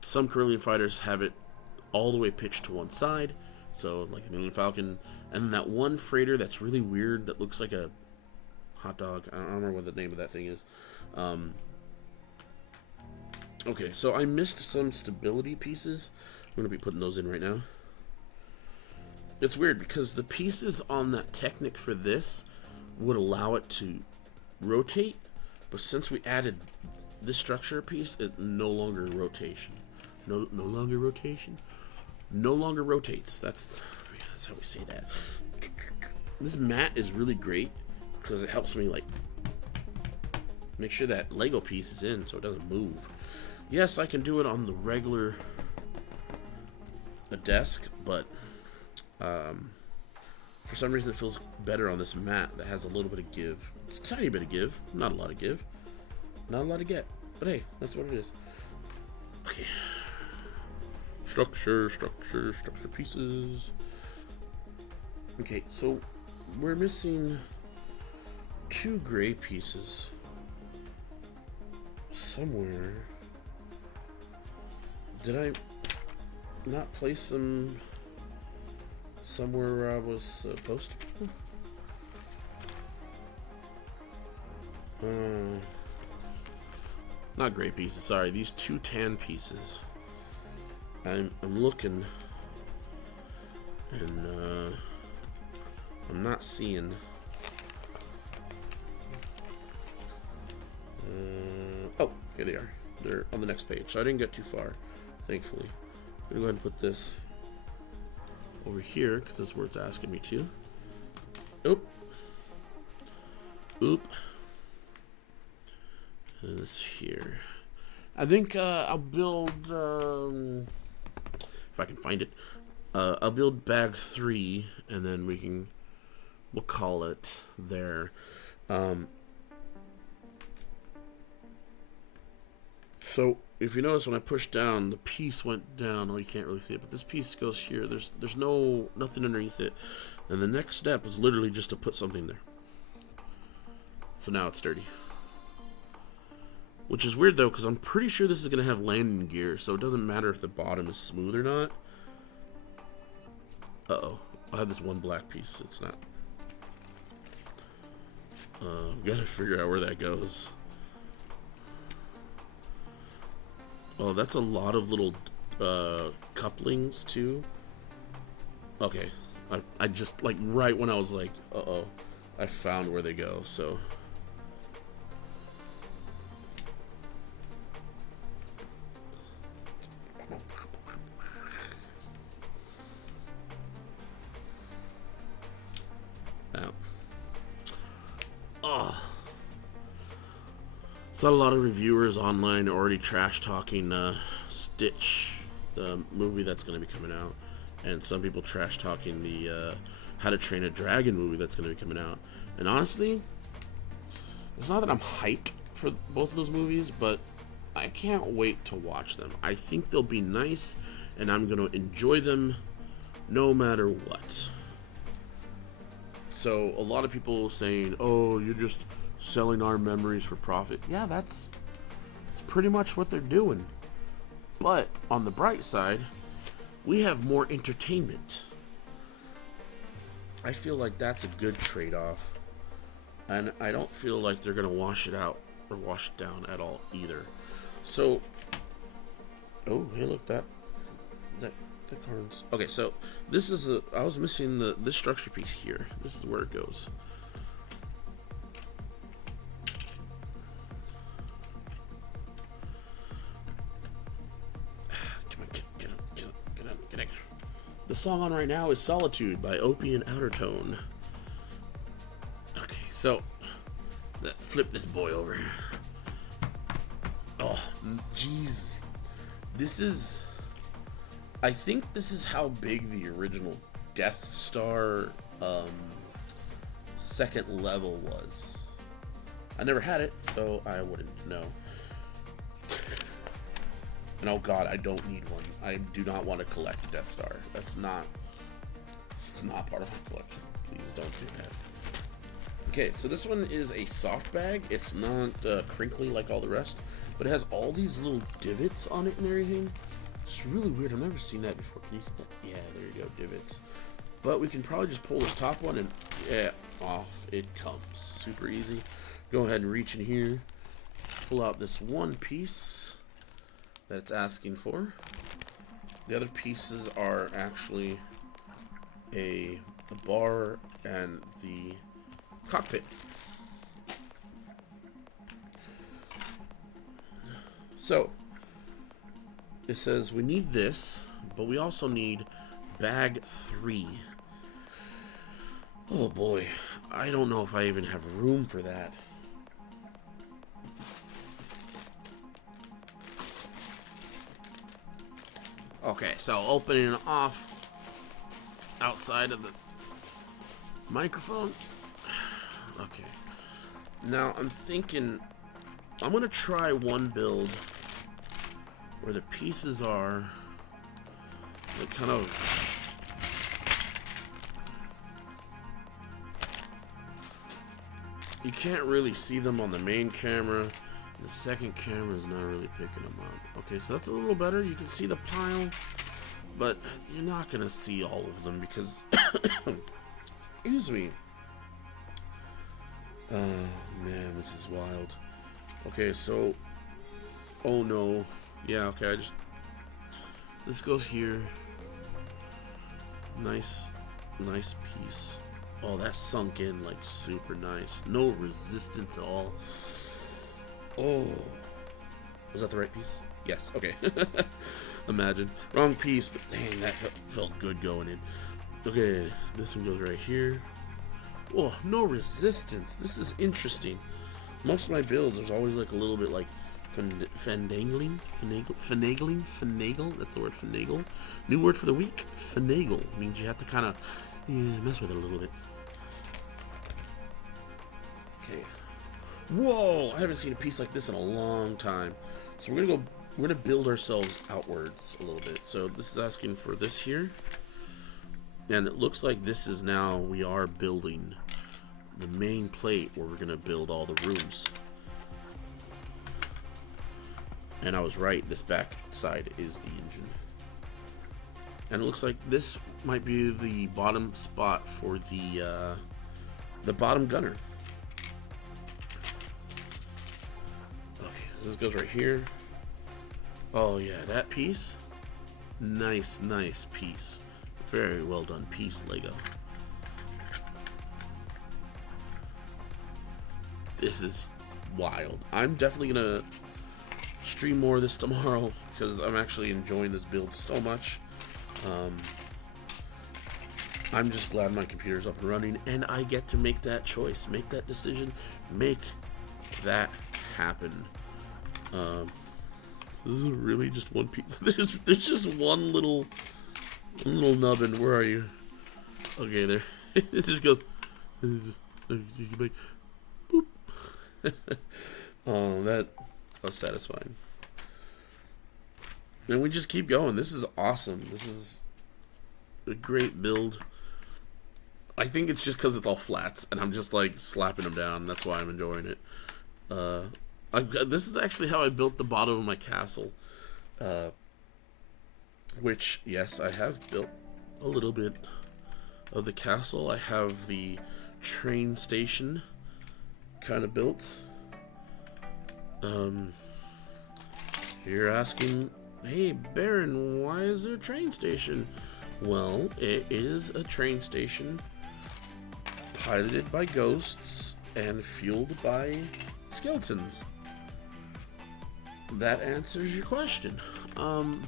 Some Corellian fighters have it all the way pitched to one side, so like the Millennium Falcon, and then that one freighter that's really weird that looks like a hot dog. I don't remember what the name of that thing is. Okay, so I missed some stability pieces. I'm going to be putting those in right now. It's weird because the pieces on that Technic for this would allow it to rotate, but since we added this structure piece is no longer rotation. No longer rotation. No longer rotates. That's how we say that. This mat is really great because it helps me like make sure that Lego piece is in so it doesn't move. Yes, I can do it on the regular desk, but for some reason it feels better on this mat that has a little bit of give. It's a tiny bit of give, not a lot of give, not a lot to get, but hey, that's what it is. Okay. Structure pieces. Okay, so we're missing 2 gray pieces somewhere. Did I not place them somewhere where I was supposed to? Not gray pieces, sorry, these 2 tan pieces. I'm looking, and I'm not seeing. Oh, here they are. They're on the next page, so I didn't get too far, thankfully. I'm gonna go ahead and put this over here because that's where it's asking me to. Oop. And this here. I think I'll build. If I can find it, I'll build bag 3, and then we'll call it there. So if you notice, when I push down, the piece went down. Oh, you can't really see it, but this piece goes here. There's nothing underneath it, and the next step is literally just to put something there. So now it's sturdy. Which is weird though, because I'm pretty sure this is going to have landing gear, so it doesn't matter if the bottom is smooth or not. Uh-oh. I have this one black piece. It's not. Gotta figure out where that goes. Oh, that's a lot of little couplings too. Okay. I just, like, right when I was like, uh-oh, I found where they go, so... So a lot of reviewers online already trash talking Stitch, the movie that's going to be coming out, and some people trash talking the How to Train a Dragon movie that's going to be coming out. And honestly, it's not that I'm hyped for both of those movies, but I can't wait to watch them. I think they'll be nice, and I'm going to enjoy them no matter what. So a lot of people saying, "Oh, you're just selling our memories for profit." Yeah, that's pretty much what they're doing. But on the bright side, we have more entertainment. I feel like that's a good trade-off. And I don't feel like they're going to wash it out or wash it down at all either. So, oh, hey, look, that cards. Okay, so this is I was missing this structure piece here. This is where it goes. The song on right now is Solitude by Opie and Outertone. Okay, so flip this boy over. Oh, jeez. I think this is how big the original Death Star second level was. I never had it, so I wouldn't know. And oh god, I don't need one. I do not want to collect a Death Star. It's not part of my collection. Please don't do that. Okay, so this one is a soft bag. It's not crinkly like all the rest, but it has all these little divots on it and everything. It's really weird. I've never seen that before. Can you see that? Yeah, there you go, divots. But we can probably just pull this top one and yeah, off it comes. Super easy. Go ahead and reach in here, pull out this one piece that it's asking for. The other pieces are actually a bar and the cockpit. So it says we need this, but we also need bag 3. Oh boy, I don't know if I even have room for that. Okay, so opening it off outside of the microphone. Okay. Now I'm thinking I'm gonna try one build where the pieces are like kind of you can't really see them on the main camera. The second camera is not really picking them up. Okay, so that's a little better. You can see the pile, but you're not gonna see all of them because excuse me. Man, this is wild. Okay, so oh no. Yeah, okay, this goes here. Nice piece. Oh, that's sunk in like super nice. No resistance at all. Oh, was that the right piece? Yes. Okay. Imagine wrong piece, but dang, that felt good going in. Okay, this one goes right here. Oh, no resistance. This is interesting. Most of my builds, there's always like a little bit like finagling. That's the word, finagle. New word for the week. Finagle means you have to kind of mess with it a little bit. Okay. Whoa! I haven't seen a piece like this in a long time. So we're gonna build ourselves outwards a little bit. So this is asking for this here, and it looks like this is now we are building the main plate where we're gonna build all the rooms. And I was right. This back side is the engine, and it looks like this might be the bottom spot for the bottom gunner. This goes right here. Oh yeah, that piece. Nice piece. Very well done piece, Lego. This is wild. I'm definitely gonna stream more of this tomorrow because I'm actually enjoying this build so much. I'm just glad my computer's up and running and I get to make that choice, make that decision, make that happen. This is really just one piece. There's just one little nubbin. Where are you? Okay, there. It just goes. Boop. Oh, that was satisfying. And we just keep going. This is awesome. This is a great build. I think it's just because it's all flats, and I'm just like slapping them down. That's why I'm enjoying it. This is actually how I built the bottom of my castle. Which, yes, I have built a little bit of the castle. I have the train station kind of built. You're asking, hey, Baron, why is there a train station? Well, it is a train station piloted by ghosts and fueled by skeletons. That answers your question. And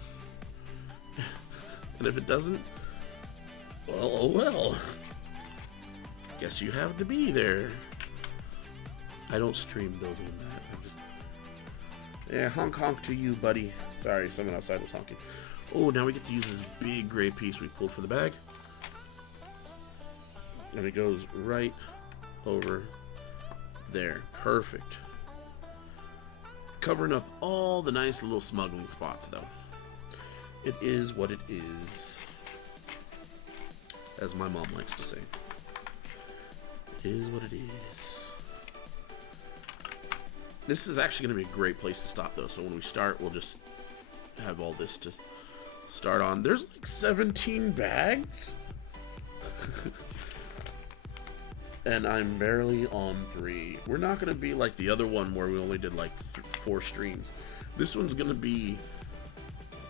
if it doesn't, well, oh well. Guess you have to be there. I don't stream building that. I'm just... Yeah, honk to you, buddy. Sorry, someone outside was honking. Oh, now we get to use this big gray piece we pulled for the bag. And it goes right over there. Perfect. Covering up all the nice little smuggling spots, though. It is what it is. As my mom likes to say. It is what it is. This is actually going to be a great place to stop, though. So when we start, we'll just have all this to start on. There's like 17 bags. And I'm barely on 3. We're not going to be like the other one where we only did like 4 streams. This one's going to be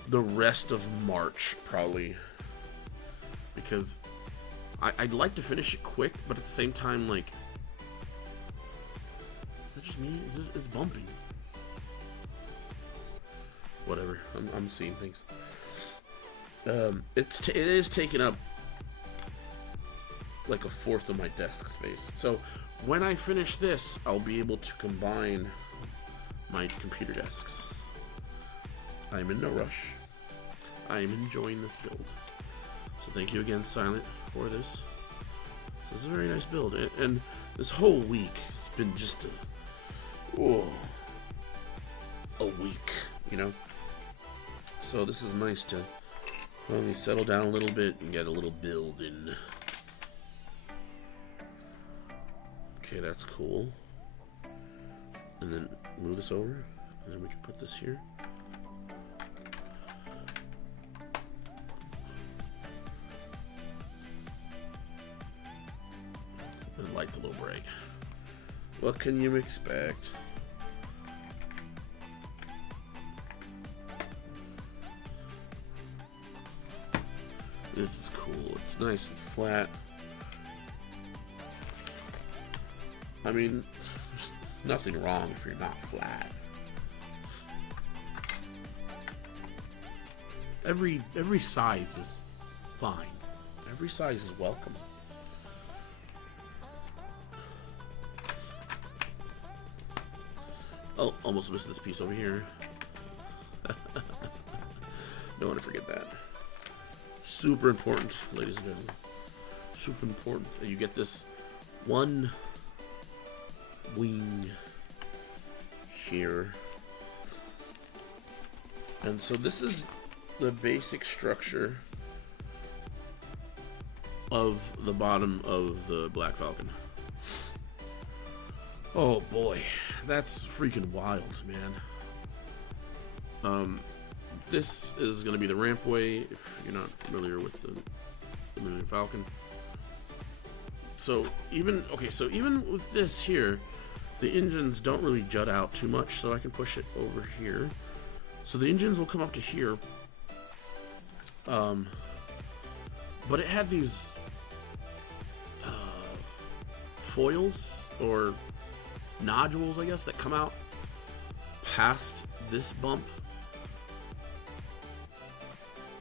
the rest of March, probably. Because I'd like to finish it quick, but at the same time, like... Is that just me? It's bumping. whatever. I'm seeing things. It is taking up like a fourth of my desk space. So when I finish this, I'll be able to combine my computer desks. I'm in no rush. I am enjoying this build. So thank you again, Silent, for this. This is a very nice build. And this whole week, it's been just a week, you know? So this is nice to finally settle down a little bit and get a little build in. Okay, that's cool. And then move this over, and then we can put this here. The light's a little bright. What can you expect? This is cool. It's nice and flat. I mean, there's nothing wrong if you're not flat. Every size is fine. Every size is welcome. Oh, almost missed this piece over here. Don't want to forget that. Super important, ladies and gentlemen. Super important that you get this one wing here. And so this is the basic structure of the bottom of the Black Falcon. Oh boy, that's freaking wild, man. This is going to be the rampway, if you're not familiar with the Millennium Falcon. So even with this here, the engines don't really jut out too much, so I can push it over here. So the engines will come up to here. But it had these foils or nodules, I guess, that come out past this bump.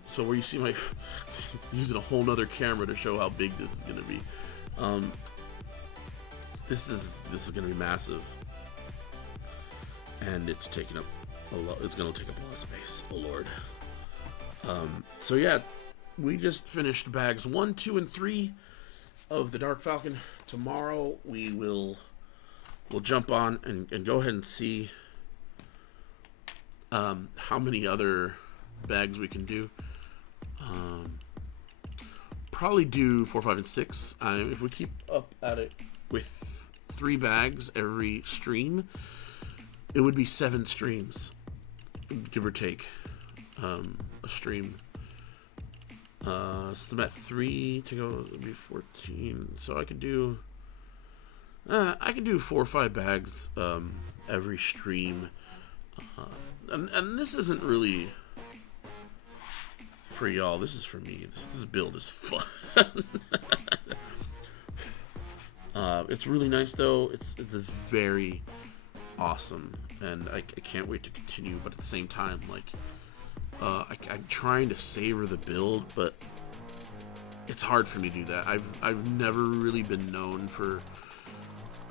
So where you see my using a whole nother camera to show how big this is going to be. This is going to be massive, and it's taking up a lot. It's going to take up a lot of space. Oh Lord. So yeah, we just finished bags 1, 2, and 3 of the Dark Falcon. Tomorrow we'll jump on and go ahead and see how many other bags we can do. Probably do 4, 5, and 6. If we keep up at it with 3 bags every stream, it would be 7 streams, give or take, a stream. So I'm at 3 to go, it would be 14. So I could do 4 or 5 bags every stream. And this isn't really for y'all. This is for me. This build is fun. It's really nice though. It's very awesome, and I can't wait to continue. But at the same time, like I'm trying to savor the build, but it's hard for me to do that. I've never really been known for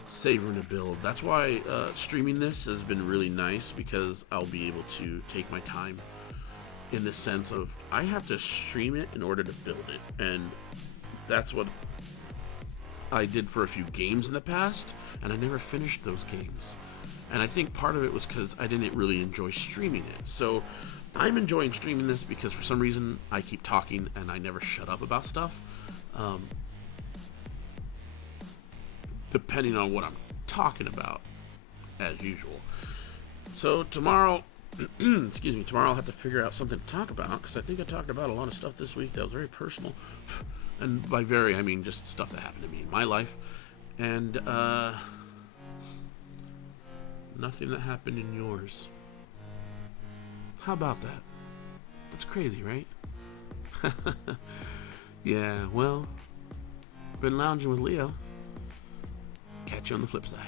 savoring a build. That's why streaming this has been really nice, because I'll be able to take my time. In the sense of, I have to stream it in order to build it, and that's what I did for a few games in the past, and I never finished those games. And I think part of it was because I didn't really enjoy streaming it. So I'm enjoying streaming this because for some reason I keep talking and I never shut up about stuff. Depending on what I'm talking about, as usual. So tomorrow, excuse me, tomorrow I'll have to figure out something to talk about, because I think I talked about a lot of stuff this week that was very personal. And by very, I mean just stuff that happened to me in my life. And nothing that happened in yours. How about that? That's crazy, right? Yeah, well, been lounging with Leo. Catch you on the flip side.